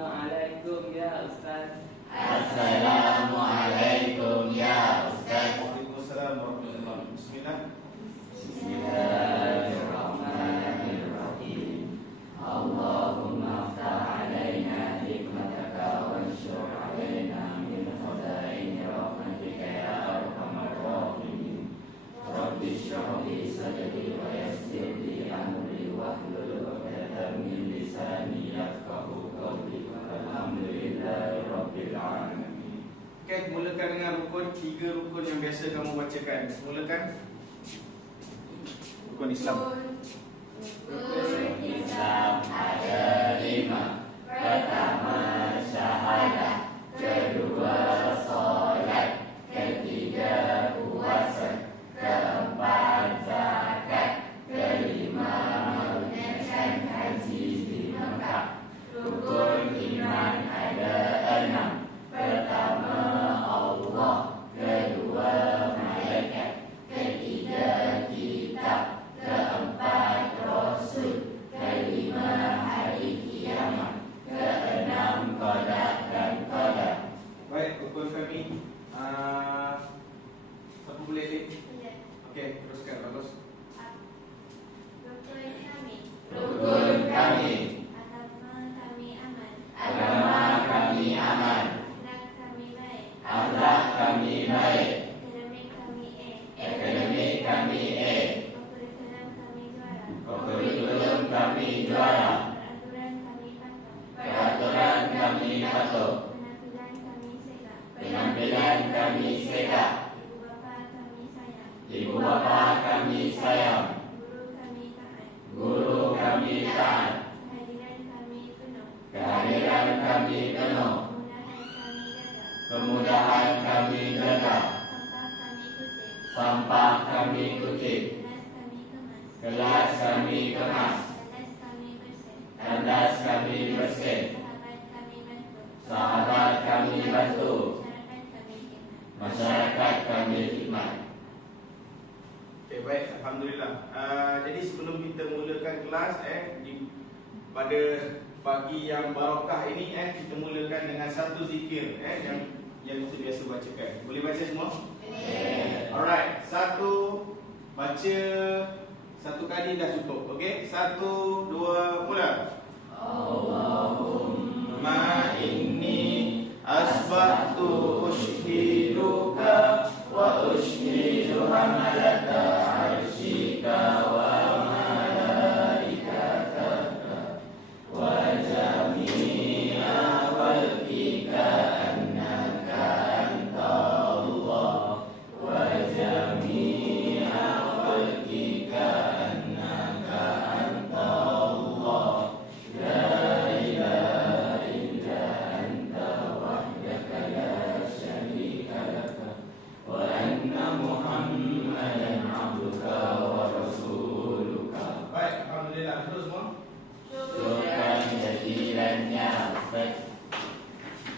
Assalamualaikum ya Ustaz. Assalamualaikum ya Ustaz. Waalaikumsalam warahmatullahi wabarakatuh. Bismillah. Bismillahirrahmanirrahim. Allahumma aftah alaina hikmataka wanshur alaina min khazaini rahmatika ya arhamar rahimin. Rabbi shrah li sadri wa yassir li amri wahlul 'uqdatam min lisani yafqahu qawli. Alhamdulillahi rabbil alamin. Okay, mulakan dengan rukun. 3 rukun yang biasa kamu bacakan. Mulakan. Rukun Islam. Rukun Islam ada 5. Pertama syahadat, kedua solat, ketiga puasa, keempat zakat, kelima menunaikan haji di Mekah. Rukun iman ada 6. Pertama Allah, kedua malaikat, ketiga kitab, keempat Rasul, kelima hari kiamat, keenam qada dan qadar. Baik, rukun kami. Siapa boleh ni? Okey, teruskan. Bagus. Rukun kami. Rukun kami. Agama kami aman. Agama kami aman. Akhlak kami baik. Akhlak kami baik. Akademik kami A. Akademik kami A. Kurikulum kami juara. Kurikulum kami juara. Peraturan kami patuh. Peraturan kami patuh. Penampilan kami segak. Penampilan kami segak. Ibu bapa kami sayang. Ibu bapa kami sayang. Guru kami taat. Guru kami taat. Kehadiran kami penuh. Kehadiran kami penuh. Kemudahan kami jaga. Kemudahan kami jaga. Sampah kami kutip. Sampah kami kutip. Kelas kami kemas. Kelas kami kemas. Tandas kami bersih. Tandas kami bersih. Sahabat kami bantu. Sahabat kami bantu. Masyarakat kami khidmat. Okay, baik. Alhamdulillah. Jadi sebelum kita mulakan kelas pada pagi yang barakah ini kita mulakan dengan satu zikir yang kita biasa bacakan. Boleh baca semua? Alright. Baca satu kali dah cukup. Okey? 1, 2, mula. Allahumma inni asbahtu ushhiduka wa ushhidu hamalata arshika wa malaikataka wa jami'a khalqika annaka anta Allah wa jami'a khalqika annaka anta Allah la ilaha illa anta wahdaka la syarika laka wa anna Muhammadan abduka wa rasuluka. Baik, alhamdulillah. Terus semua. Syukran jazilannya Ustaz.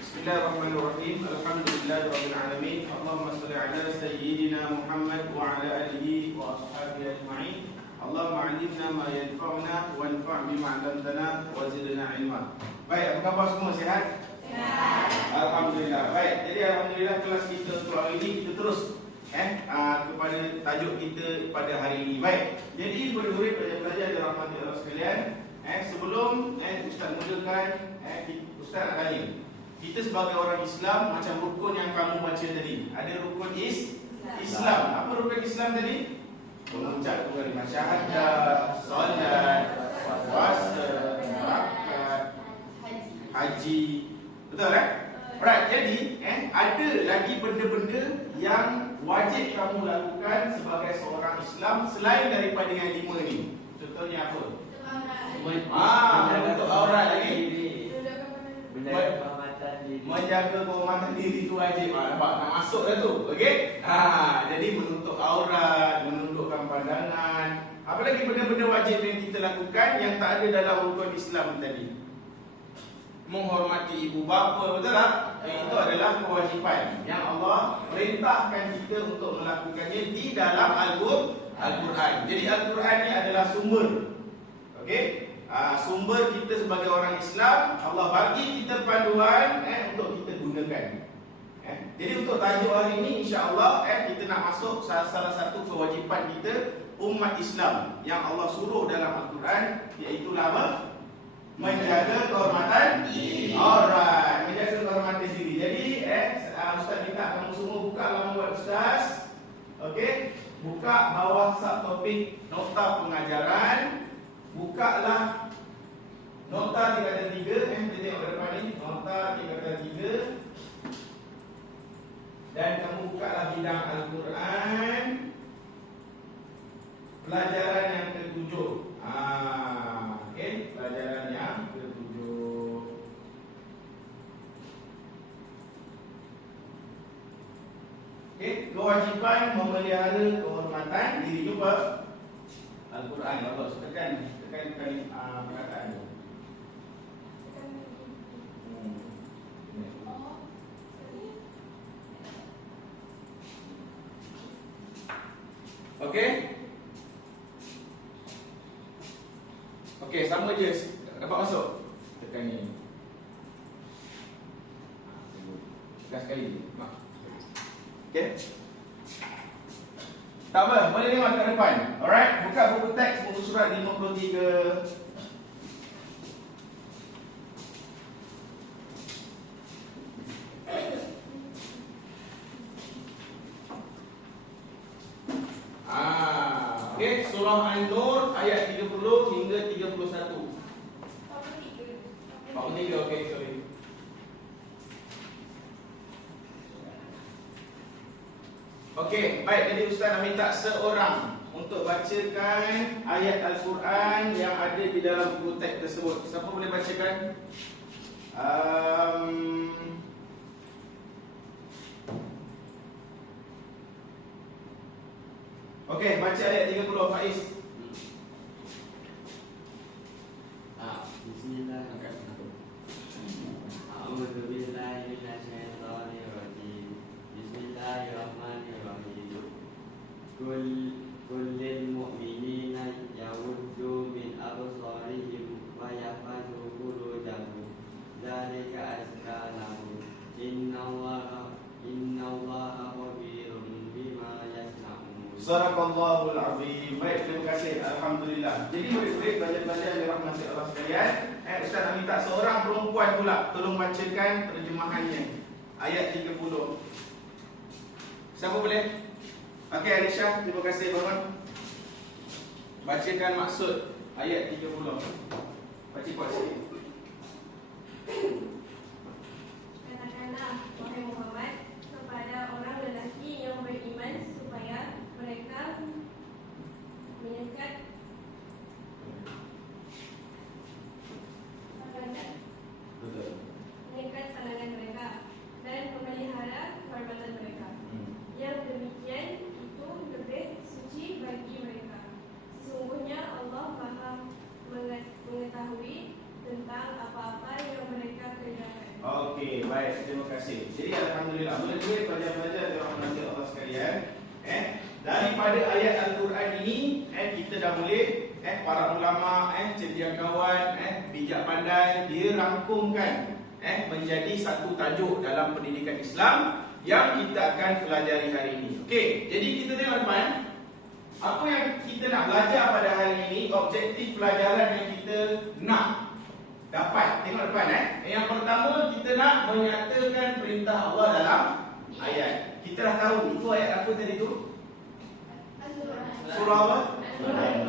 Bismillahirrahmanirrahim. Alhamdulillahirabbil alamin. Allahumma shalli ala sayyidina Muhammad wa ala alihi wa ashabihi ajma'in. Allahumma 'allimna ma yanfa'una wanfa' bima 'allamtana wa zidna 'ilma. Baik, apa khabar semua? Sihat? Sihat. Alhamdulillah. Baik, jadi alhamdulillah kelas kita untuk hari ini kita terus kepada tajuk kita pada hari ini. Baik. Jadi murid-murid pelajar-pelajar yang dirahmati Allah sekalian, sebelum ustaz mulakan, ustaz nak tanya. Kita sebagai orang Islam, macam rukun yang kamu baca tadi, ada rukun Islam. Apa rukun Islam tadi? Mengucapkan kalimah syahadah, solat, puasa, zakat, haji. Betul kan? Alright, jadi ada lagi benda-benda yang wajib kamu lakukan sebagai seorang Islam selain daripada yang 5 ni. Contohnya apa? Menutup aurat lagi. Menjaga kehormatan diri itu wajib. Nampak nak masuk dah tu. Okey? Jadi menutup aurat, menundukkan pandangan. Apa lagi benda-benda wajib yang kita lakukan yang tak ada dalam rukun Islam tadi? Menghormati ibu bapa, betul tak? Itu adalah kewajipan yang Allah perintahkan kita untuk melakukannya di dalam Al-Quran. Jadi Al-Quran ni adalah sumber. Okey? sumber kita sebagai orang Islam, Allah bagi kita panduan untuk kita gunakan. Jadi untuk tajuk hari ini, insya-Allah kita nak masuk salah satu kewajipan kita umat Islam yang Allah suruh dalam Al-Quran, iaitu apa? Menjaga kehormatan diri. Alright, menjaga kehormatan diri. Jadi Ustaz minta kamu semua buka laman web Ustaz. Okey, buka bawah subtopik nota pengajaran. Bukalah nota tingkatan 3. Kita tengok depan ni, nota tingkatan 3. Dan kamu bukalah bidang Al-Quran, pelajaran yang ke-7. Okey, pelajaran yang ke-7. Okey, kewajipan memelihara kehormatan diri juga Al-Quran. Allah tekan perkataan tu. Okey. Okey, sama je. Dapat masuk? Tekan ni. Tekan sekali. Okey. Tak apa, boleh tengok kat depan. Alright, buka buku teks, buku surat 53. Okey, surah An-Nur ayat 30 hingga 31. 43, okey, sorry. Okey, baik, jadi Ustaz nak minta seorang untuk bacakan ayat Al-Quran yang ada di dalam buku teks tersebut. Siapa boleh bacakan? Okey, baca ayat 30, Faiz. Bismillahirrahmanirrahim. A'udzu billahi minasyaitonir rajim. Bismillahirrahmanirrahim. Kullil mu'minina yaghuddu min absarihim wa yahfazu furujahum. Dzalika azka lahum. Innallaha khabirun bima yasna'un. Sadaqallahul azim. Baik, terima kasih. Alhamdulillah. Jadi murid-murid belajar-belajar yang dirahmati Allah sekalian, Ustaz nak minta seorang perempuan pula tolong bacakan terjemahannya. Ayat 30. Siapa boleh? Okey, Alisha, terima kasih banyak. Bacakan maksud ayat 30. Baca kuat sikit. Katakanlah, wahai Muhammad, kepada orang lelaki yang beriman supaya mereka menyekat pandangan mereka dan memelihara kehormatan mereka. Yang demikian itu lebih suci bagi mereka. Sesungguhnya Allah Maha mengetahui tentang apa-apa yang mereka kerjakan. Okey, baik, terima kasih. Jadi alhamdulillah, murid-murid pelajar-pelajar dirahmati Allah sekalian, daripada ayat Al-Quran ini, kita dah boleh para ulama, cendekiawan, bijak pandai, dia rangkumkan menjadi satu tajuk dalam pendidikan Islam yang kita akan pelajari hari ini. Okey, jadi kita tengok depan. Apa yang kita nak belajar pada hari ini, objektif pelajaran yang kita nak dapat. Tengok depan. Yang pertama, kita nak menyatakan perintah Allah dalam ayat. Kita dah tahu itu ayat apa tadi tu? Surah apa?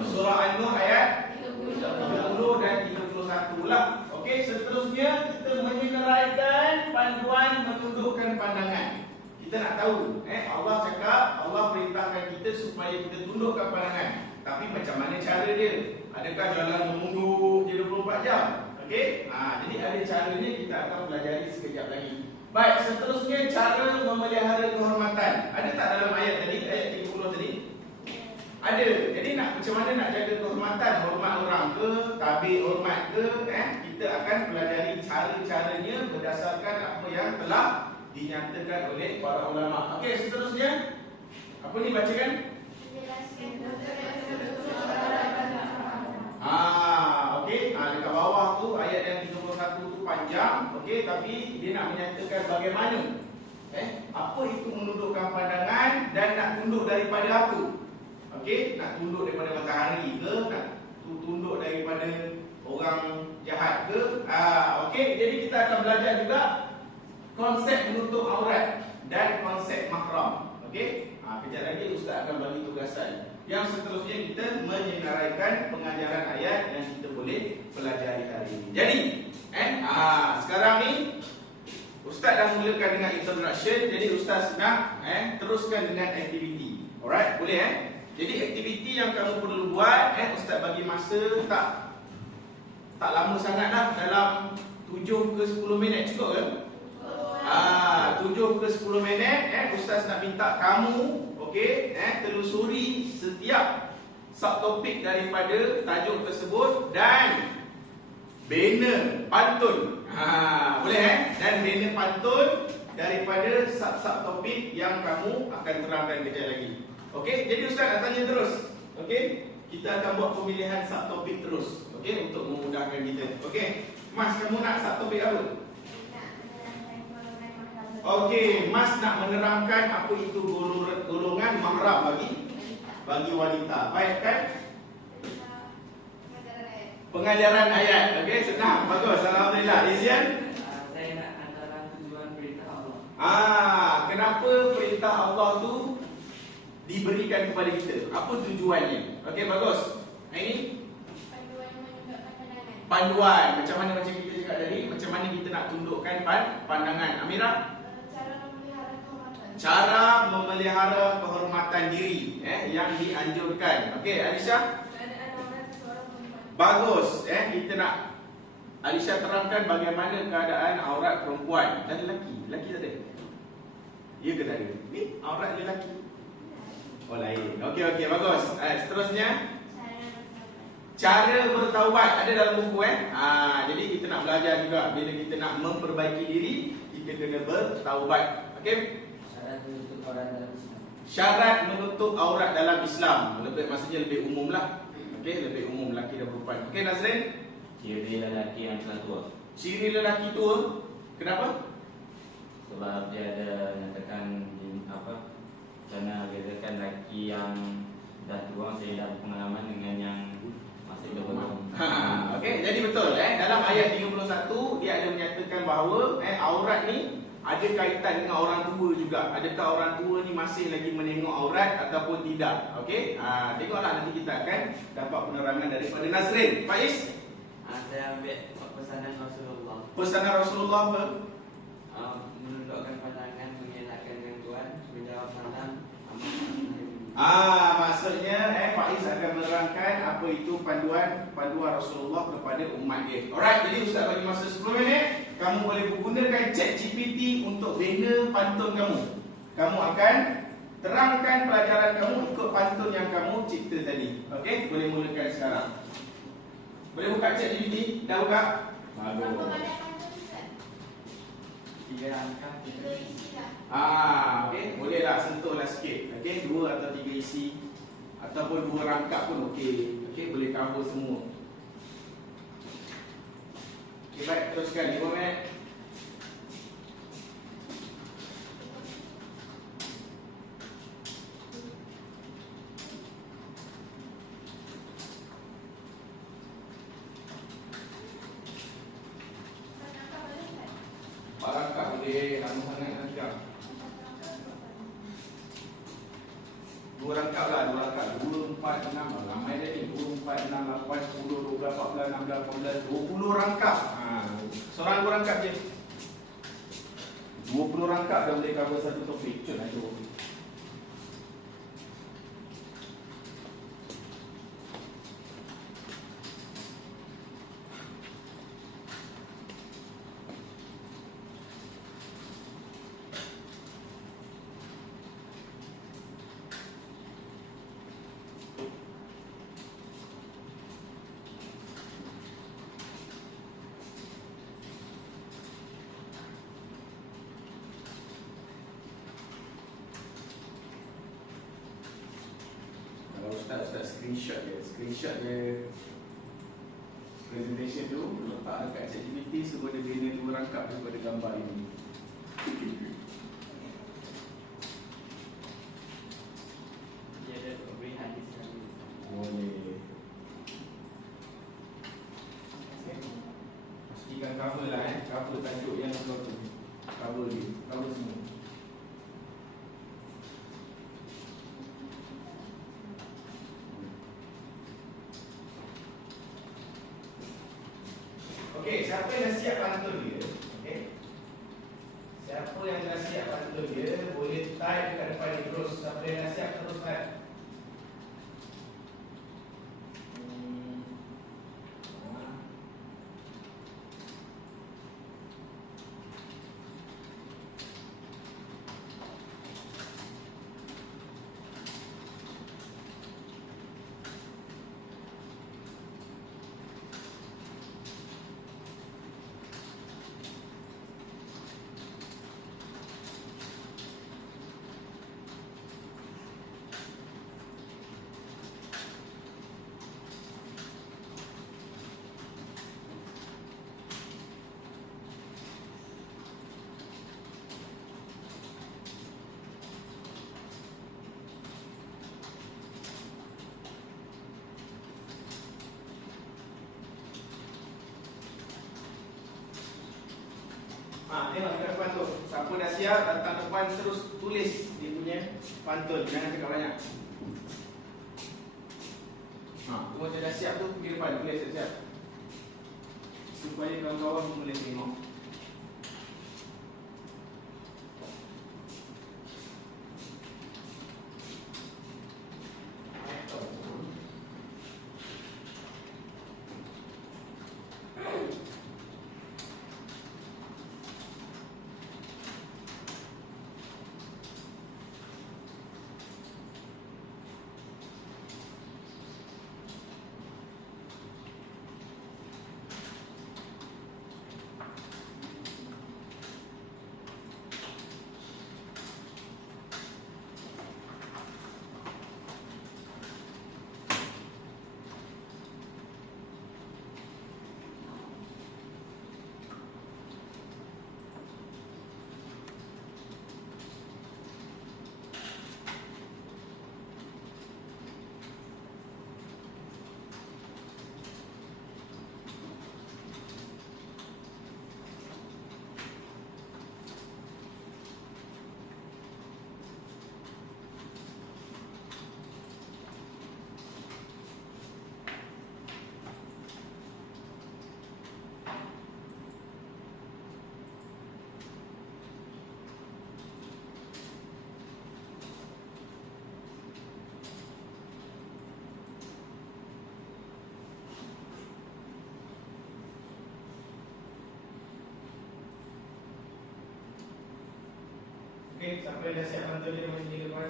Surah An-Nur ayat 30 dan 31 lah. Okey, seterusnya kita menyeraikan panduan menundukkan pandangan. Kita nak tahu, Allah cakap, Allah perintahkan kita supaya kita tundukkan pandangan. Tapi macam mana cara dia? Adakah jalan menunduk je 24 jam? Okey, jadi ada caranya, kita akan pelajari sekejap lagi. Baik, seterusnya cara memelihara kehormatan. Ada tak dalam ayat tadi, ayat 30 tadi? Ada. Jadi macam mana nak jaga kehormatan, hormat orang ke, tabik hormat ke, kita akan pelajari cara-caranya berdasarkan apa yang telah dinyatakan oleh para ulama. Okey, seterusnya apa ni bacakan? Menjelaskan Okey. tu ayat yang 31 tu panjang, okey, tapi dia nak menyatakan bagaimana apa itu menundukkan pandangan dan nak tunduk daripada apa. Okey, nak tunduk daripada matahari ke, nak tunduk daripada orang jahat ke? Okey, jadi kita akan belajar juga konsep menutup aurat dan konsep mahram. Okey, kejap lagi ustaz akan bagi tugasan. Yang seterusnya kita menyenaraikan pengajaran ayat yang kita boleh pelajari hari ini. Jadi, sekarang ni ustaz dah mulakan dengan introduction, jadi ustaz nak teruskan dengan aktiviti. Alright, boleh Jadi aktiviti yang kamu perlu buat, ustaz bagi masa tak lama sangat dah, dalam 7 ke 10 minit cukup ke? 7 ke 10 minit ustaz nak minta kamu telusuri setiap subtopik daripada tajuk tersebut dan bina pantun. Boleh dan bina pantun daripada subtopik yang kamu akan terangkan kejap lagi. Okey, jadi ustaz nak tanya terus. Okey, kita akan buat pemilihan subtopik terus. Okey, untuk memudahkan kita. Okey, Mas, kamu nak subtopik apa? Okey, Mas nak menerangkan apa itu golongan mahram bagi wanita. Baik kan? Pengajaran ayat. Okey, senang. Bagus. Alhamdulillah. Izian? Saya nak antara tujuan perintah Allah. Kenapa perintah Allah tu diberikan kepada kita? Apa tujuannya? Okey, bagus. Ini panduan. Macam mana macam kita cakap tadi, macam mana kita nak tundukkan pandangan. Amira? Cara memelihara kehormatan diri yang dianjurkan. Okey, Alisha? Bagus. Kita nak Alisha terangkan bagaimana keadaan aurat perempuan dan lelaki. Lelaki tak ada? Ya ke tak ada? Ni aurat lelaki. Oh, lain. Okey, bagus. Seterusnya, cara bertaubat ada dalam buku jadi kita nak belajar juga bila kita nak memperbaiki diri, kita kena bertaubat. Okey? Syarat menutup aurat dalam Islam. Maksudnya lebih umum lah. Okey, lebih umum lelaki dan perempuan. Okey, Nazrin? Ciri lelaki yang telah tua. Ciri lelaki tua. Kenapa? Sebab dia ada menyatakan kerana bezakan lelaki yang dah tua sehingga berpengalaman dengan yang masih belum. Okey, jadi betul dalam ayat 31 dia ada menyatakan bahawa aurat ni ada kaitan dengan orang tua juga. Adakah orang tua ni masih lagi menengok aurat ataupun tidak? Okey, tengoklah nanti kita akan dapat penerangan daripada Nazrin. Faiz? Saya ambil pesanan Rasulullah. Pesanan Rasulullah apa? Menundukkan pandangan, mengelakkan gangguan, menjawab salam, Maksudnya Faiz akan menerangkan apa itu panduan Rasulullah kepada umat dia. Alright, jadi ustaz bagi masa 10 minit. Kamu boleh menggunakan ChatGPT untuk bina pantun kamu. Kamu akan terangkan pelajaran kamu ikut pantun yang kamu cipta tadi. Okey, boleh mulakan sekarang. Boleh buka ChatGPT? Dah buka? Bagus. 3 langkah. Okey, bolehlah sentuhlah sikit. Okey, 2 atau 3 isi ataupun 2 rangkap pun okey. Okey, boleh cover semua. Okey, baik, teruskan 5 minit. Rangkap boleh lama sangat nanti kan. 2 rangkap lah, 2 rangkap. 2, 4, 6. Ramai dah ni. 2, 4, 6, 8, 10, 12, 14, 16, 18, 20 rangkap. Seorang 2 rangkap je. 20 rangkap dah boleh cover satu topik. Cuk lah tu. Ustaz screenshot dia presentation tu, letak dekat ChatGPT, suruh dia bina 2 rangkap daripada gambar ini. Dia ada beri hadis sekali. Boleh. Okay. Pastikan cover lah cover tajuk yang sesuatu ni. Cover dia, cover semua. Okey, siapa yang dah siap pantun dia? Okey. Siapa yang dah siap pantun dia boleh type dekat depan ni terus. Siapa yang dah siap terus type. Tengok dekat depan tu. Siapa dah siap, datang depan terus tulis dia punya pantun. Jangan cakap banyak. Semua macam dah siap tu, pergi depan, tulis siap-siap. Supaya kawan-kawan boleh tengok. Okey, siapa yang dah siap pantun dia macam ni ke depan?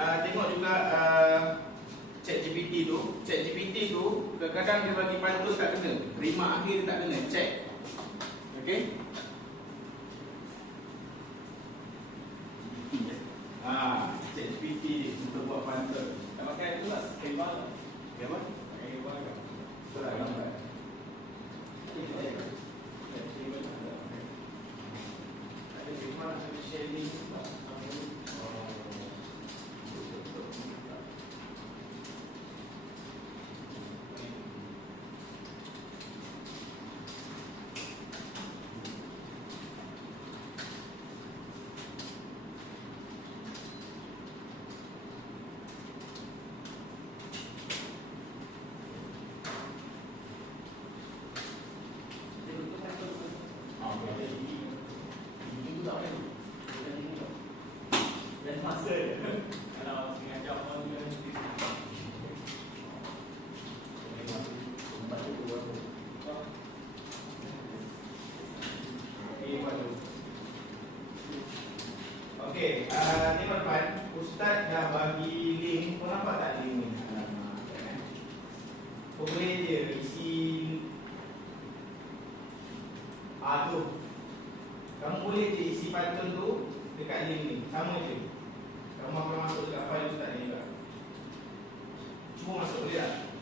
tengok juga ChatGPT tu. ChatGPT tu kadang-kadang dia bagi pantun tak kena, terima akhir tak kena, check. Okey. ChatGPT ni untuk buat pantun. Tak pakai tu lah, Canva. Apa? Pakai Canva kan. Betul lah gambar. Ada Canva, ada share link juga. Dan masa kalau setengah jam pun dia Okey, ni tuan-tuan, Ustaz dah bagi link. Kau nampak tak link ni? Kau boleh je isi tu. Kamu boleh je isi pantun tu dekat link ni. Sama je. Kamu akan masuk dekat file Ustaz ni juga. Cuba masuk boleh tak?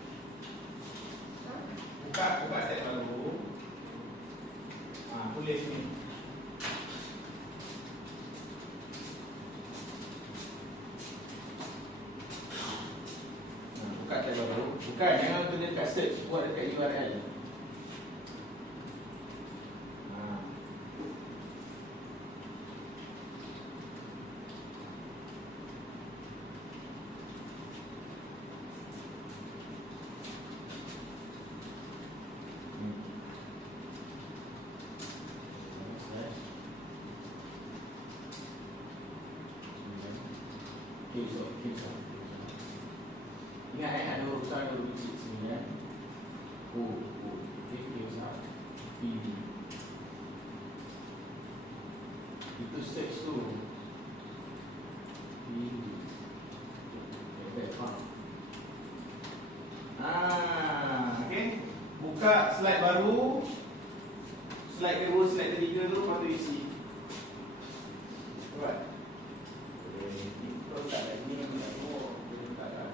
Buka tab baru. Tulis ni. Buka tab baru. Bukan, jangan tulis dekat search, buat dekat URL. Ingat ada urusan ada urusan sini ya. Itu search tu. Okey. Buka slide baru. Slide kedua, slide ketiga tu patut isi. Alright. Tak ada ni yang tak tahu. Tak ada.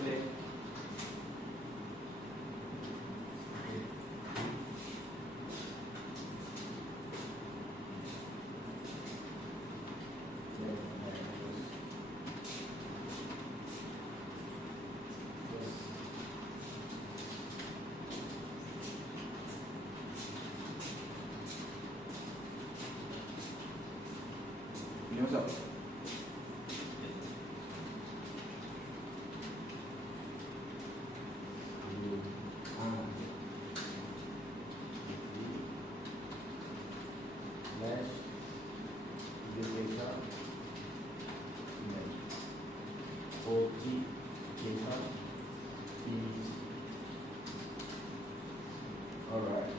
Boleh. Ini masuk. Alright.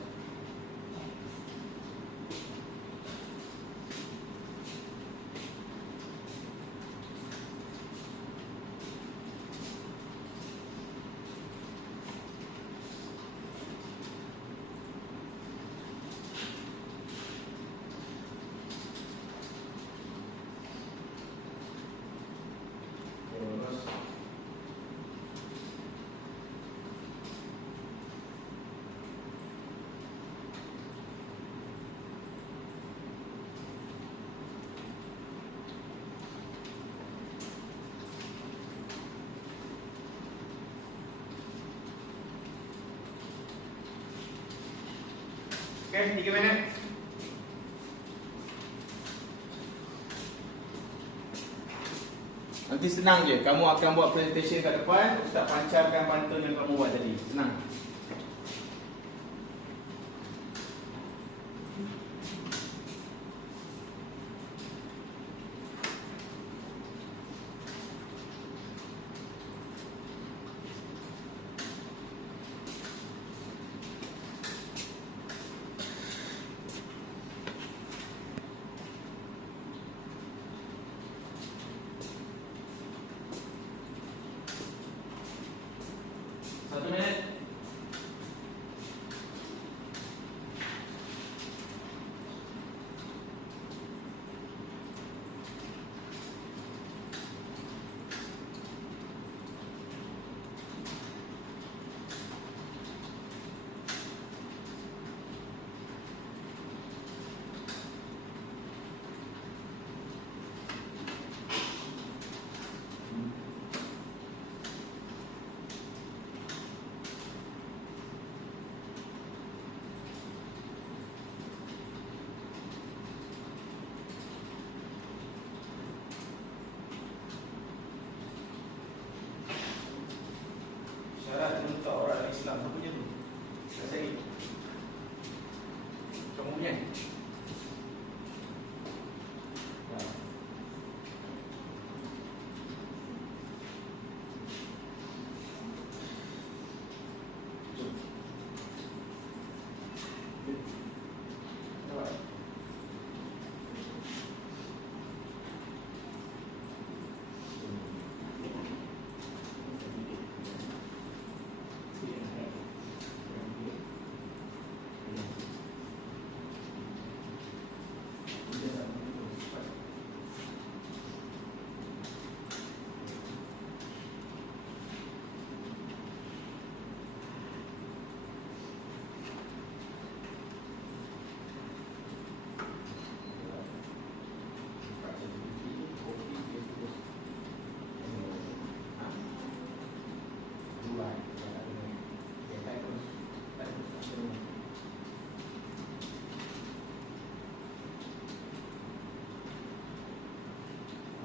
Okay, 3 minit. Nanti senang je, kamu akan buat presentation kat depan, Ustaz pancarkan pantun yang kamu buat tadi. Senang.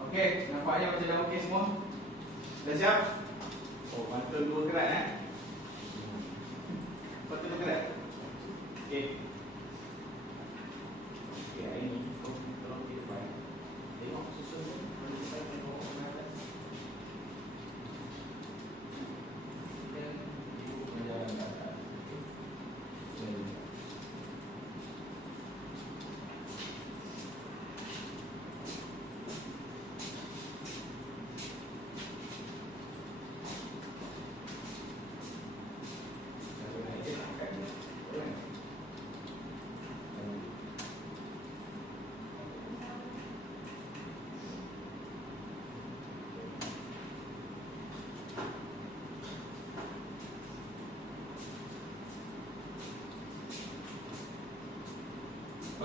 Okey, nampaknya macam dah okey semua. Dah siap? Oh, pantun dua kerat Pantun dua kerat. Okey. Okey, hari ni tolong kita baik. Tengok susun ni, boleh kita tengok ke atas. Kita ibu berjalan ke atas. Okey.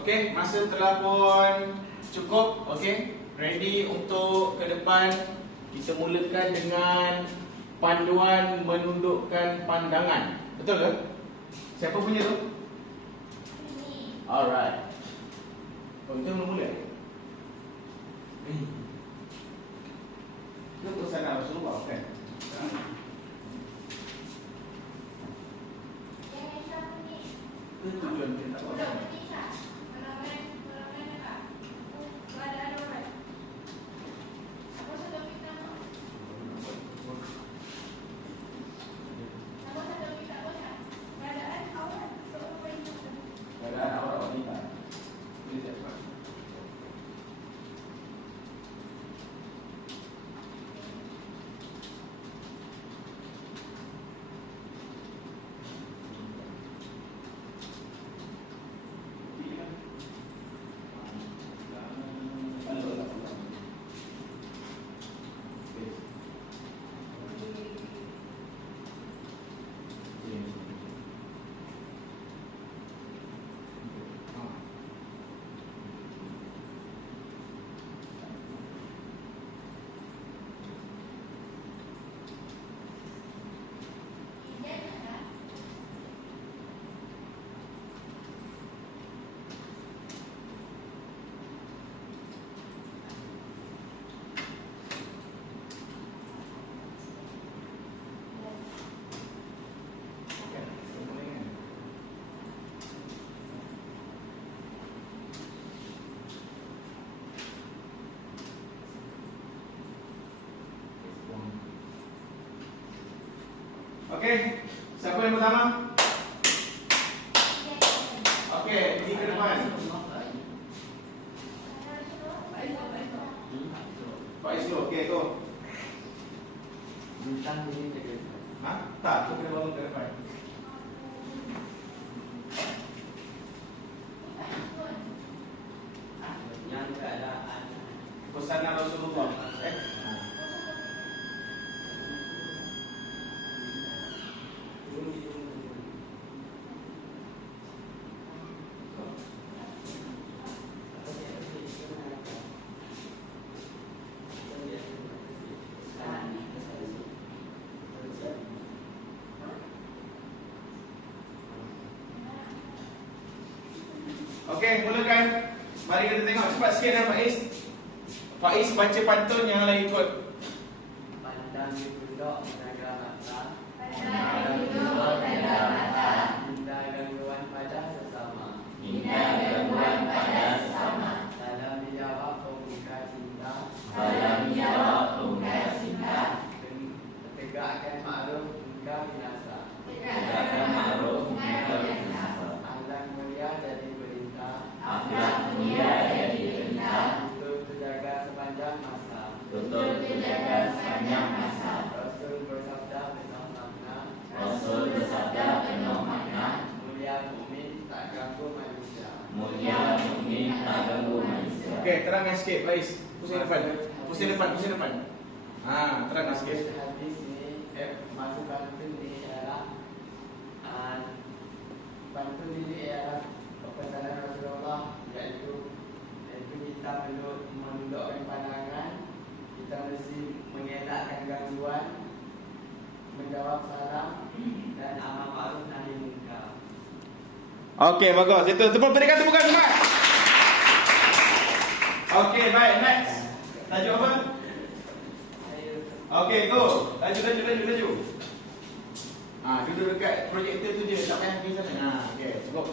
Okey, masa telah pun cukup. Okey, ready untuk ke depan. Kita mulakan dengan panduan menundukkan pandangan. Betul ke? Siapa punya tu? Alright. Oh, kita belum mula. Itu pesanan Rasulullah kan? Itu tujuan kita tak apa. Keadaan awak wanita. Boleh siapkan. Okey, siapa yang pertama? Okey, pergi ke depan. Pak Islo, okey tu. Bintang ini jaga. Ha? Tak, tu kena bangun ke depan. Yang keadaan Pesanan Rasulullah. Okey, mulakan. Mari kita tengok cepat sikit dah Faiz. Faiz baca pantun yang lain ikut. pandang duduk tenaga mata. Pandang duduk tenaga mata. Hindar gangguan pada sesama. Hindar gangguan pada sesama. Salam dijawab pemuka cinta. Salam dijawab pemuka cinta. Tegakkan ma'ruf hingga binasa. Tegakkan ma'ruf hingga binasa. Akhlak mulia jadi perintah. Akhlak mulia jadi perintah. Untuk terjaga sepanjang masa. Untuk terjaga sepanjang masa. Rasul bersabda penuh makna. Rasul bersabda penuh makna. Mulia mukmin tak ganggu manusia. Mulia mukmin tak ganggu manusia. Okey, terangkan sikit Faiz. Pusing depan. Pusing depan, pusing depan. Ha, terangkan sikit. Hadis ni, masuk pantun ni ialah pantun ini ialah pesanan Rasulullah, iaitu kita perlu menundukkan pandangan, kita mesti mengelakkan gangguan, menjawab salam dan amal ma'ruf nahi munkar. Okey, bagus. Itu berikan tepukan cepat. Okey, baik, next. Tajuk apa? Okey, go. Laju. Duduk dekat projektor tu je, tak payah pergi sana. Okey, cukup.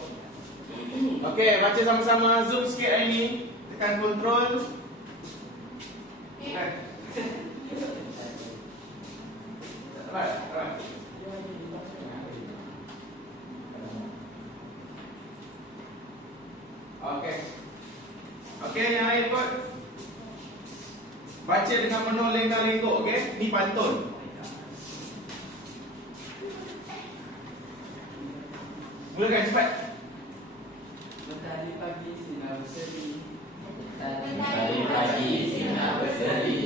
Okey, baca sama-sama. Zoom sikit hari ni. Tekan control. Alright. Okey, yang lain kot. Baca dengan penuh lengkak-lengkok, okey? Ni pantun. Mulakan cepat. Mentari pagi sinar berseri. Mentari pagi sinar berseri.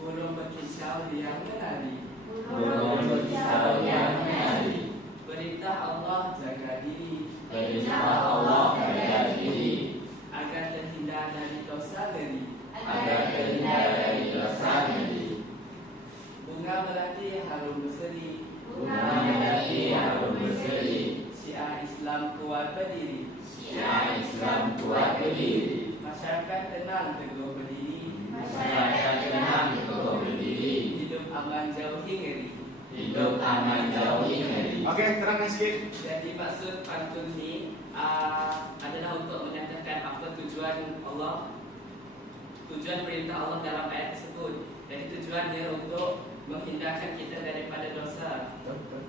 Burung berkicau yang menari. Burung berkicau yang menari. Perintah Allah jaga diri. Perintah Allah jaga diri. Agar terhindar dari dosa ngeri. Agar terhindar dari dosa ngeri. Bunga melati harum berseri. Bunga melati harum berseri. Syiar Islam kuat berdiri. Syiar Islam kuat berdiri. Masyarakat tenang teguh berdiri. Masyarakat tenang teguh berdiri. Hidup aman jauhi ngeri. Hidup aman jauhi ngeri. Okey, terangkan sikit. Jadi maksud pantun ni adalah untuk menyatakan apa tujuan Allah, tujuan perintah Allah dalam ayat tersebut. Jadi tujuan dia untuk menghindarkan kita daripada dosa.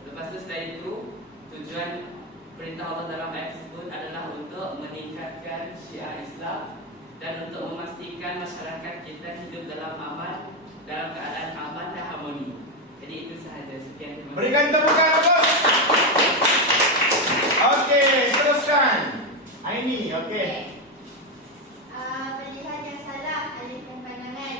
Lepas tu setelah itu tujuan perintah Allah dalam ayat tersebut adalah untuk meningkatkan syiar Islam dan untuk memastikan masyarakat kita hidup dalam aman, dalam keadaan aman dan harmoni. Jadi itu sahaja. Sekian. Terima kasih. Berikan tepukan apa? Okey, teruskan. Aini, okey. Melihat yang salah, alihkan pandangan.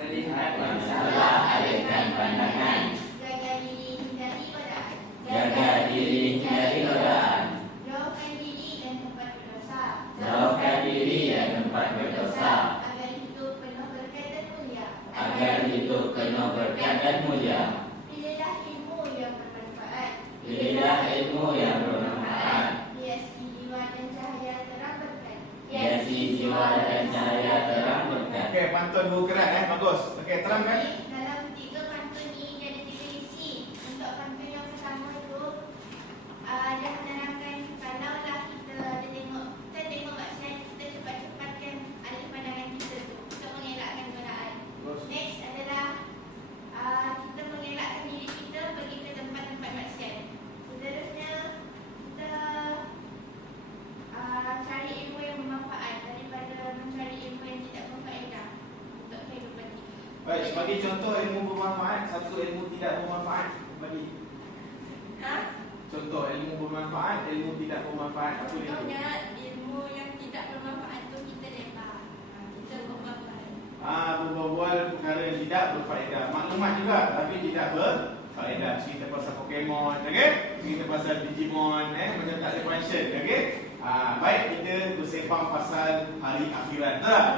Melihat yang Salah alihkan pandangan. Jaga diri, hindari godaan. Jaga diri hindari godaan. Jauhkan diri dan tempat berdosa. Jauhkan diri dan tempat berdosa. Agar hidup penuh berkat dan mulia. Agar hidup penuh berkat dan mulia. Pilihlah ilmu yang bermanfaat. Pilihlah ilmu yang bermanfaat. Hiasi jiwa dan cahaya terang berkat. Hiasi jiwa dan cahaya terang berkat. Okey, pantun berukuran bagus. Okey, terangkan. Dalam 3 pantun ini ada 3 isi. Untuk pantun yang pertama itu dia menerangkan kalaulah kita tengok maksiat, kita cepat-cepatkan alih pandangan kita tu untuk mengelakkan godaan. Next adalah kita mengelakkan diri kita pergi ke tempat-tempat maksiat. Seterusnya kita cari ilmu yang bermanfaat daripada mencari ilmu yang tidak berfaedah untuk kehidupan kita. Baik, sebagai contoh ilmu bermanfaat, satu ilmu tidak bermanfaat bagi. Contoh ilmu bermanfaat, ilmu tidak bermanfaat. Apa dia? Contohnya ilmu yang tidak bermanfaat tu kita lepak. Kita bermanfaat. Berbual perkara yang tidak berfaedah. Maklumat juga tapi tidak berfaedah. Cerita pasal Pokemon, okey? Cerita pasal Digimon, macam tak ada function, okey? Baik, kita bersembang pasal hari akhirat, betul tak?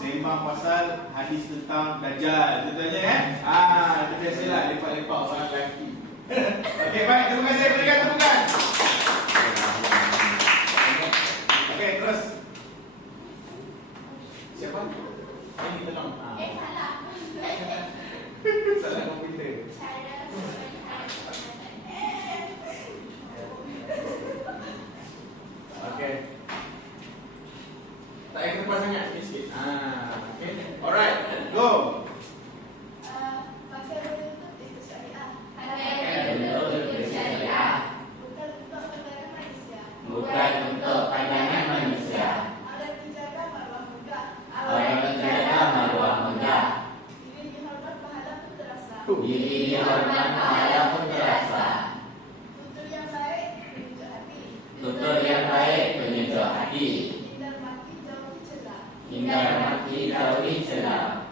Sembang pasal hadis tentang Dajjal, contohnya itu biasalah lepak-lepak orang lelaki. Okey, baik, terima kasih, berikan tepukan. Okey, terus. Siapa? Ini tolong. Salah. Salah komputer. Cara Okey. Tak payah kepas sangat, sikit. Okey. Alright, go. pakai bentuk itu syariah. Bentuk syariah. Bukan untuk pandangan manusia. Bukan untuk pandangan manusia. Agar menjaga maruah megah. Orang menjaga maruah megah. Diri dihormat pahala pun terasa. Diri dihormat pahala pun terasa. Tutur yang baik menunjuk hati. Tutur yang baik menunjuk hati. Hindar maki jauhi celah. Hindar maki jauhi celah.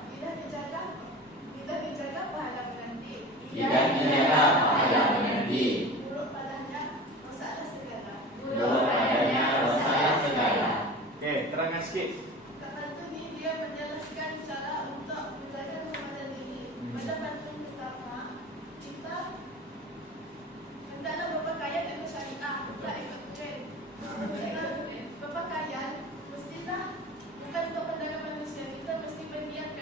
Bila dijaga pahala menanti. Tidak menjaga pahala menanti. Buruk padanya masalah segala. Buruk padanya rosalah segala. Okey, terangkan sikit. Pantun ini dia menjelaskan cara untuk menjaga kehormatan diri. Pada pantun pertama, kita hendaklah berpakaian dengan syariah, tak ikut trend. Berpakaian mestilah bukan untuk pandangan manusia. Kita mesti berniatkan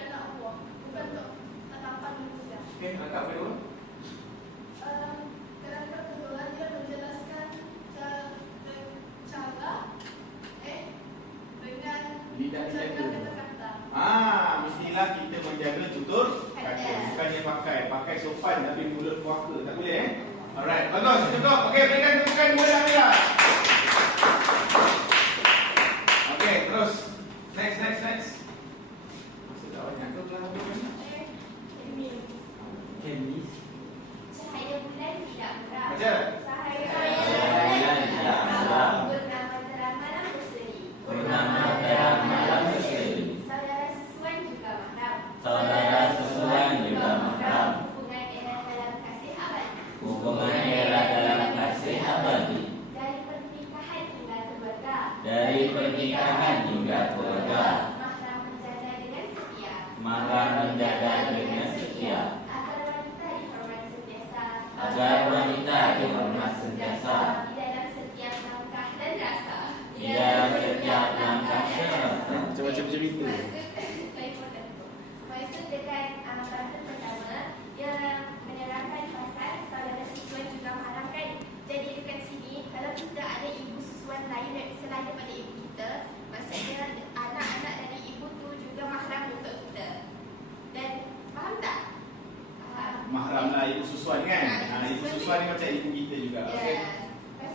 kita menjaga tutur kata. Bukannya pakai sopan tapi mulut puaka. Tak boleh Alright, bagus, cukup. Okey, berikan tepukan kepada Amira. Okey, terus. Next. Masa tak banyak ke kelas habis kan? Kemis. Cahaya bulan tidak merah. Baca. Cahaya bulan tidak merah. Bernama terang malam berseri. Bernama terang malam berseri. Saudara sesuai juga mahram. Saudara sesuai juga mahram. Hubungan erat dalam kasih abadi. Hubungan erat dalam kasih abadi. Dari pernikahan hingga keluarga. Dari pernikahan hingga keluarga. Mahram menjaga dengan setia. Mahram menjaga dengan setia. Agar wanita dihormat sentiasa. Agar wanita dihormat sentiasa. Di dalam setiap langkah dan rasa. Di dalam setiap langkah dan rasa. Macam-macam cerita. Maksud dengan peraturan pertama yang menerangkan pasal saudara siswan juga mengharapkan. Jadi dekat sini kalau kita ada ibu siswan lain selain daripada ibu kita, maksudnya anak-anak dari ibu tu juga mahram untuk kita. Dan faham tak? Mahram lah ibu susuan kan? Ibu susuan ni macam ibu kita juga. Okey. Lepas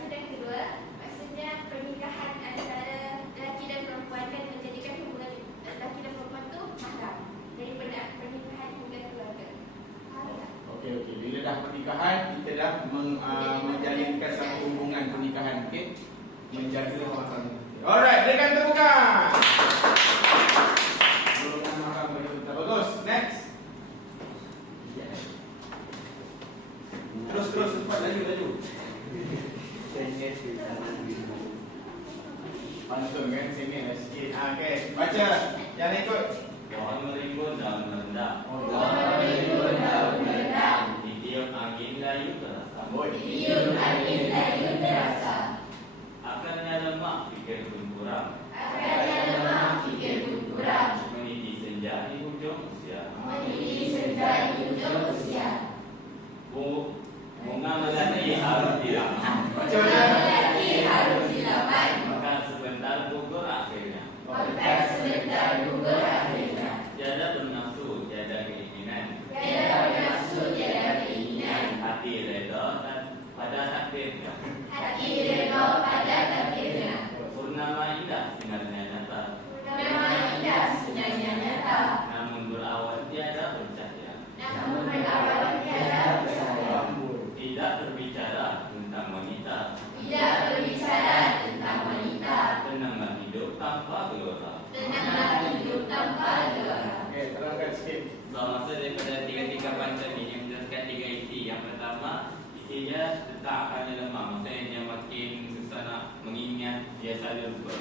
tu dan kedua, maksudnya pernikahan antara lelaki dan perempuan dan menjadikan hubungan lelaki dan perempuan tu mahram dari pernikahan hingga keluarga. Faham tak? Okey. Bila dah pernikahan, kita dah menjalinkan satu hubungan pernikahan. Okey. Menjaga mahram. Alright, berikan tepukan. Golongan mahram betul-betul bagus. Next. Terus cepat laju. Pantun kan, sini lah sikit. Okey, baca. Yang ikut. Pohon merimbun daun merendah. Pohon merimbun daun merendah. Ditiup angin layu terasa. Ditiup angin layu terasa. Akarnya lemah, fikir pun kurang. Akarnya lemah, fikir pun kurang. Meniti senja di hujung usia. Meniti senja di hujung usia. Bunga melati harus diramat. Baca mana? Melati harus dilawan. Maka sebentar gugur akhirnya. Maka sebentar gugur akhirnya. Tiada bernafsu, tiada keinginan. Tiada bernafsu, tiada keinginan. Hati redha dan pada takdirnya. Hati redha pada takdirnya. Purnama indah sinarnya nyata. Purnama indah sinarnya nyata. Namun berawan tiada bercahaya. Namun berawal tiada bercahaya. Tidak berbicara tentang wanita. Tidak berbicara tentang wanita. Tenanglah hidup tanpa gelora. Tenanglah hidup tanpa gelora. Okey, terangkan sikit. So, maksud daripada tiga panca ni yang menjelaskan tiga isi. Yang pertama, isinya tentang akalnya lemah. Maksudnya dia makin susah nak mengingat, dia selalu lupa.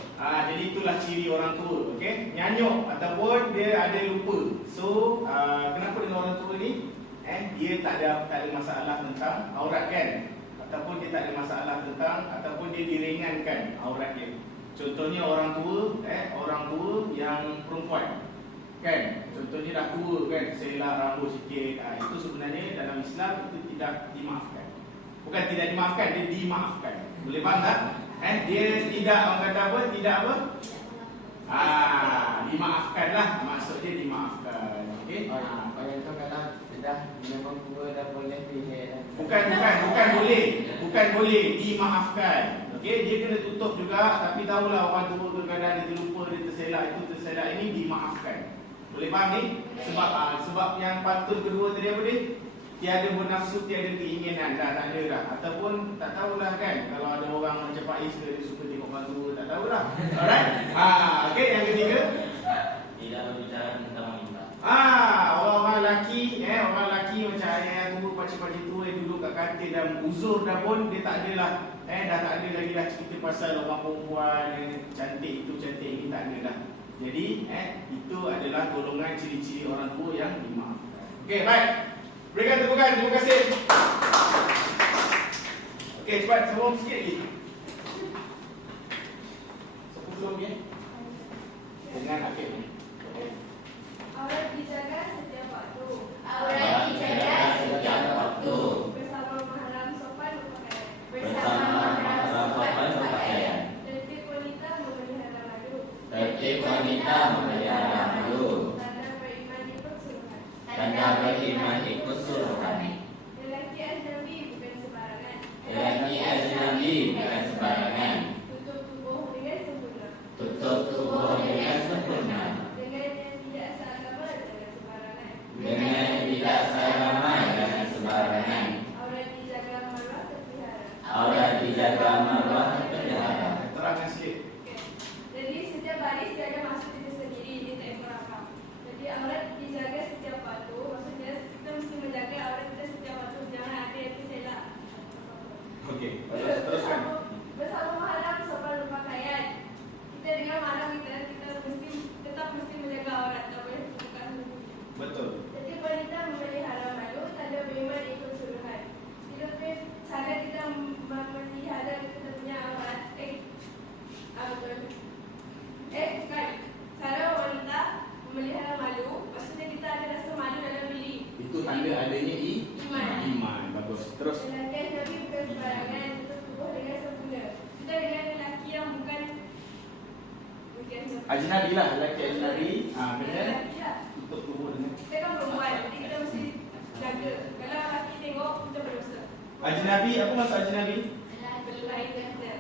Jadi itulah ciri orang tua, okey? Nyanyuk ataupun dia ada lupa. So, kenapa dengan orang tua ni? Dia tak ada masalah tentang aurat kan? Ataupun dia tak ada masalah tentang ataupun dia diringankan aurat dia. Contohnya orang tua yang perempuan. Kan? Contohnya dah tua kan, selak rambut sikit. Itu sebenarnya dalam Islam itu tidak dimaafkan. Bukan tidak dimaafkan, dia dimaafkan. Boleh faham tak? Dia tidak, orang kata apa? Tidak apa? Dimaafkanlah. Maksud dia dimaafkan. Okey? Yang tu kalau dah memang tua dah boleh pihak. Bukan boleh dimaafkan. Okey, dia kena tutup juga, tapi tahulah orang tua kadang-kadang dia terlupa, dia tersedak ini dimaafkan. Boleh faham ni? Sebab yang patut kedua tadi apa dia? Tiada bernafsu, tiada keinginan, dah tak ada dah. Ataupun tak tahulah kan, kalau ada orang macam Pak Is dia suka tengok orang tua, tak tahulah. Alright? Okey, yang ketiga. Tidak berbicara tentang wanita. Orang lelaki macam ayah tua, pakcik-pakcik tua yang duduk kat katil dan uzur dah pun dia tak adalah dah tak ada lagi dah cerita pasal orang perempuan yang cantik itu cantik ini, tak ada dah. Jadi itu adalah golongan ciri-ciri orang tua yang dimaafkan. Okey, baik. Berikan tepukan. Terima kasih. Okey, cepat sambung sikit lagi. 10 ni dengan akhir ni. Aurat dijaga setiap waktu. Aurat dijaga setiap waktu. Bersama mahram sopan berpakaian. Bersama mahram sopan berpakaian. Tertib wanita memelihara madu. Tertib wanita memelihara beriman ikut suruhan. Lelaki ajnabi bukan sembarangan. Lelaki ajnabi bukan sembarangan. Tutup tubuh dengan sempurna. Tutup tubuh dengan sempurna. Dengan yang tidak seagama dengan sembarangan. Dengan tidak seagama jangan sembarangan. Aurat dijaga marwah terpelihara. Aurat dijaga marwah terpelihara. Terangkan sikit. Okey. Jadi setiap baris dia ada maksud itu sendiri, dia tak ikut rakam. Jadi aurat dijaga setiap waktu, maksudnya kita mesti menjaga aurat kita setiap waktu, jangan ada yang terselak. Okey, teruskan. Bersama mahram sopan berpakaian. Kita dengan mahram kita tetap mesti menjaga aurat, tak boleh buka sendiri. Betul. Jadi wanita memelihara malu, tanda beriman ikut suruhan. Kita punya cara kita memelihara kita punya aurat. Betul. Bukan. Cara wanita memelihara malu, maksudnya kita ada rasa malu dalam diri. Itu tanda adanya Iman. iman. Bagus. Terus. Lelaki Nabi bukan sembarangan, tutup tubuh dengan sempurna. Kita dengan lelaki yang bukan Ajnabi lah, lelaki ajnabi. Kena lelaki lah. tutup tubuh dengan. Kita kan perempuan, jadi kita mesti jaga. Kalau lelaki tengok, kita berdosa. Ajnabi, apa maksud ajnabi? Berlain dengan kita.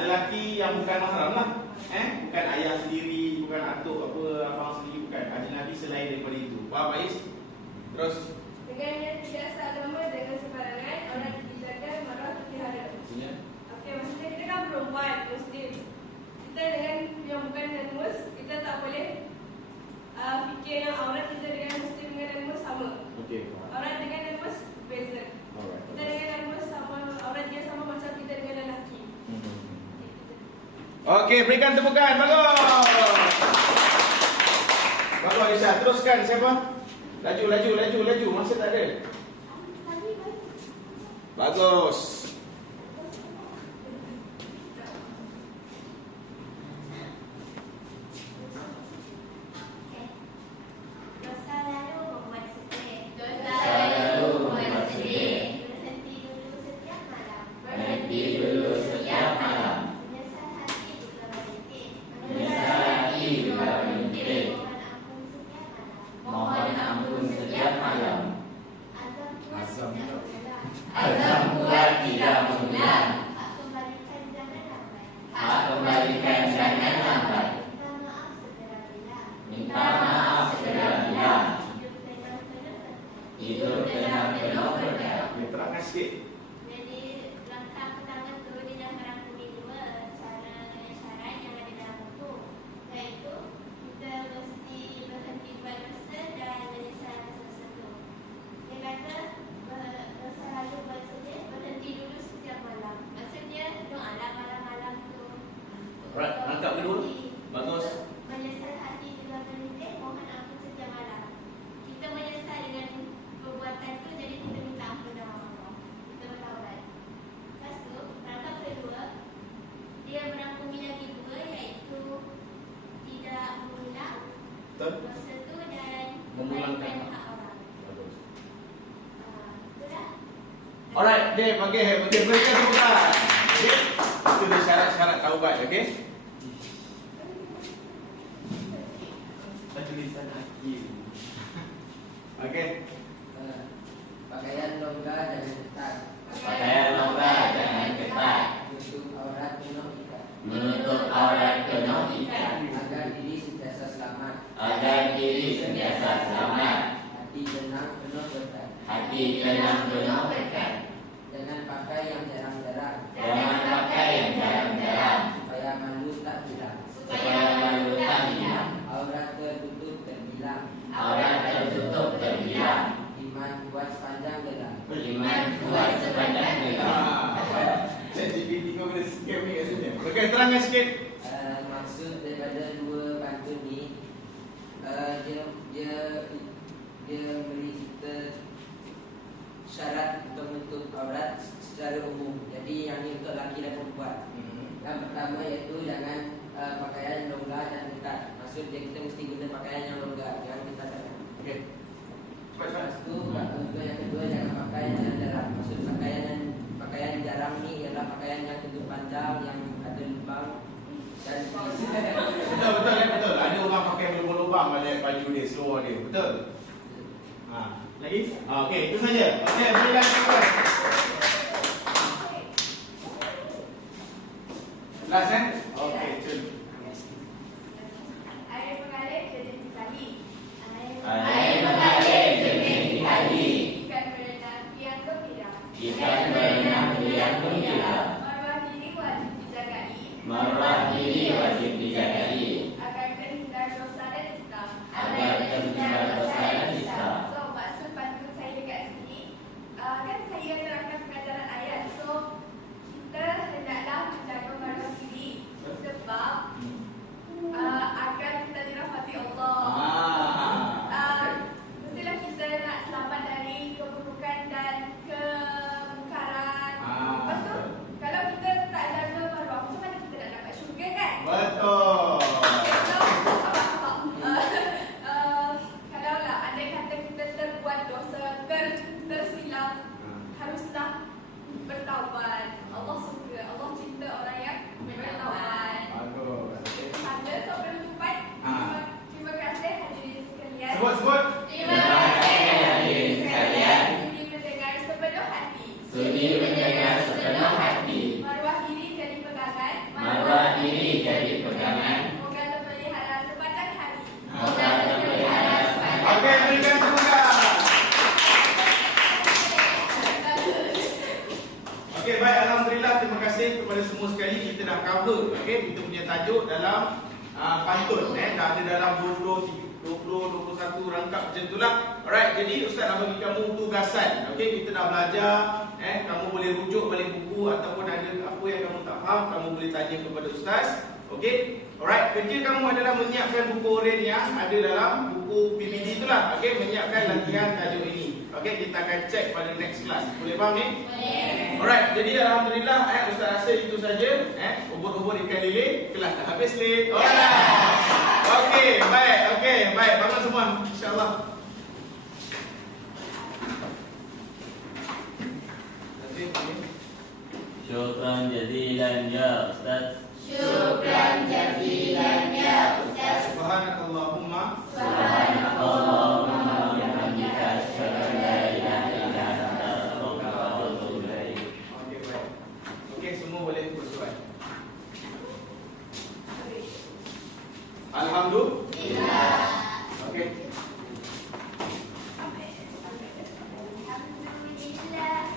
Lelaki yang bukan mahram lah. Bukan ayah sendiri, bukan atuk apa, abang sendiri, bukan. Ajnabi selain daripada itu. Faham Ais? Terus. Dengan yang tidak seagama dengan sembarangan, orang dijaga marwah terpelihara. Maksudnya? Okey, maksudnya kita kan perempuan, Muslim. Kita dengan yang bukan non-Mus, kita tak boleh fikir yang aurat kita dengan Muslim dengan non-Mus sama. Okey. Aurat dengan non-Mus beza. Alright. Kita dengan non-Mus sama, aurat dia sama macam kita dengan lelaki. Okey, berikan tepukan. Bagus. Bagus Aisyah. Teruskan siapa? Laju. Masa tak ada. Bagus. Dosa lalu membuat sedih. Berhenti dulu setiap malam. Berhenti dulu setiap malam. Menyesal hati juga berhenti. Menyesal hati juga berhenti. Mohon ampun setiap malam. Mohon ampun setiap malam. Azam kuat tidak mengulang. Azam kuat tidak mengulang. Hak kembalikan jangan lambat. Hak kembalikan jangan lambat. Minta maaf segera bilang. Hidup tenang penuh berkah. Terangkan sikit. Jadi langkah pertama tu dia dah merangkumi dua syarat yang ada dalam hukum, iaitu kita mesti berhenti buat dosa dan menyesal atas dosa tu. Dia kata dosa lalu buat sedih, berhenti dulu setiap malam. Maksudnya doalah malam-malam tu. Alright, langkah kedua. Bagus. Menyesal hati juga berhenti, mohon ampun setiap malam. Kita menyesal dengan perbuatan tu, jadi kita minta ampun sama Allah. Kita bertaubat. Lepas tu, langkah kedua, dia merangkumi lagi dua, iaitu tidak mengulang Betul? dosa tu dan Memulangkan hak orang. Bagus. Itulah. Alright, Dave, okey, berikan tepukan. Okey. Itu dia syarat-syarat taubat, okey? Tulisan hakim. Okey. Pakaian longgar dan ketat. Pakaian longgar jangan ketat. Tutup aurat penuh ikat. Menutup aurat penuh ikat. Agar diri sentiasa selamat. Agar diri sentiasa selamat. Hati tenang penuh berkat. Hati tenang penuh berkat. Jangan pakai yang jarang-jarang. Jangan pakai yang jarang-jarang. Supaya malu tak hilang. Supaya malu tak hilang. Aurat tertutup terbilang. Aurat tertutup terbilang. Iman kuat sepanjang gelang. Iman kuat sepanjang gelang. ChatGPT kau boleh scam ni kat sini. Okey, terangkan sikit. Maksud daripada dua pantun ni, dia beri kita syarat untuk menutup aurat secara umum. Jadi yang ni untuk lelaki dan perempuan. Yang pertama iaitu jangan pakaian longgar dan ketat. Maksud dia kita mesti guna pakaian yang longgar, jangan ketat sangat. Okey. Lepas tu untuk yang kedua jangan pakaian yang jarang. Maksud pakaian jarang ni ialah pakaian yang tutup panjang, yang ada lubang dan Betul. Ada orang pakai berlubang-lubang pada baju dia, seluar dia. Betul? Lagi? Okey, itu saja. Okey, berikan kepada. Last Okey, cun. Air mengalir jadi dikali. Air mengalir jadi dikali. Ikan berenang yang gembira. Ikan berenang yang gembira. Maruah diri wajib dijagai. Maruah diri wajib dijagai. Agar terhindar dosa dan nista. Agar terhindar dosa dan nista. So, maksud pantun saya dekat sini, kan saya terangkan pengajaran ayat. So, kita hendaklah menjaga maruah diri sebab agar kita dirahmati Allah. Mestilah kita nak selamat dari keburukan dan kemungkaran. Lepas tu, kalau kita tak jaga maruah, macam mana kita nak dapat syurga kan? Betul. So, abang. Kalaulah andai kata kita terbuat dosa, tersilap, haruslah bertaubat. Allah suka, Allah cinta orang yang bertaubat. Bagus. Ada so penutupan. Terima kasih hadirin sekalian. Sebut. Terima kasih hadirin sekalian. Sudi mendengar sepenuh hati. Sudi mendengar sepenuh hati. Maruah diri jadi pegangan. Maruah diri jadi pegangan. Moga terpelihara sepanjang hari. Moga terpelihara sepanjang Okey, berikan tepuk. Okey, baik, alhamdulillah, terima kasih kepada semua sekali. Kita dah cover okey kita punya tajuk dalam pantun dah ada dalam 21 rangkap macam itulah. Alright, jadi ustaz nak bagi kamu tugasan. Okey, kita dah belajar kamu boleh rujuk balik buku ataupun ada apa yang kamu tak faham, kamu boleh tanya kepada ustaz. Okey. Alright, kerja kamu adalah menyiapkan buku oren yang ada dalam buku PPD itulah. Okey, menyiapkan latihan tajuk ini. Okey, kita akan check pada next class. Boleh faham ni? Boleh. Alright, jadi alhamdulillah ustaz rasa itu saja. Ubur-ubur ikan lele, kelas dah habis late. Alright. Okey, baik. Bangun semua insya-Allah. Syukran jazilan ya Ustaz. Syukran jazilan ya Ustaz. Subhanakallahumma Subhanakallahumma wa bihamdika asyhadu an la ilaha illa anta astaghfiruka wa atubu ilaik. Okey, baik. Okey, semua boleh bersuara. Alhamdulillah.